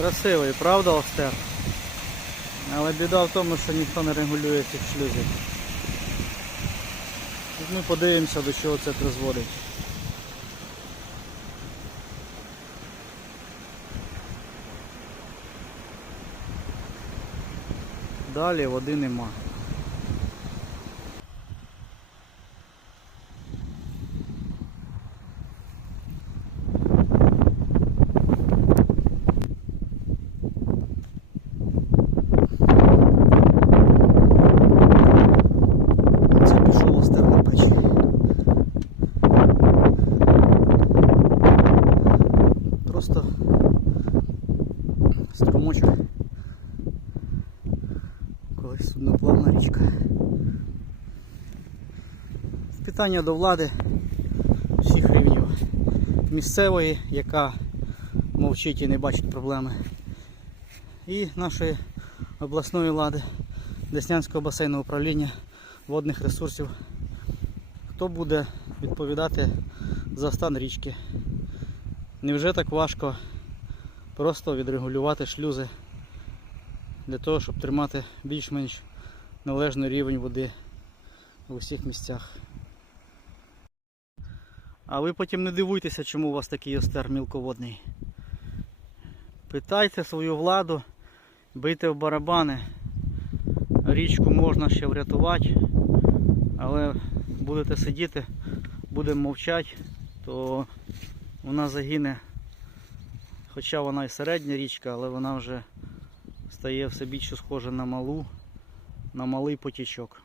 Красивий, правда, Остер? Але біда в тому, що ніхто не регулює цих шлюзів. Тут Ми подивимося, до чого це призводить. Далі води нема. Це пішов остер на печі. Просто струмочок. Колись судноплавна річка. Питання до влади всіх рівнів. Місцевої, яка мовчить і не бачить проблеми. І нашої обласної влади, Деснянського басейного управління водних ресурсів. Хто буде відповідати за стан річки? Невже так важко просто відрегулювати шлюзи для того, щоб тримати більш-менш належний рівень води у всіх місцях? А ви потім не дивуйтеся, чому у вас такий остер мілководний. Питайте свою владу, бийте в барабани. Річку можна ще врятувати, але будете сидіти, будемо мовчати, то вона загине. Хоча вона і середня річка, але вона вже стає все більше схожа на малу, на малий потічок.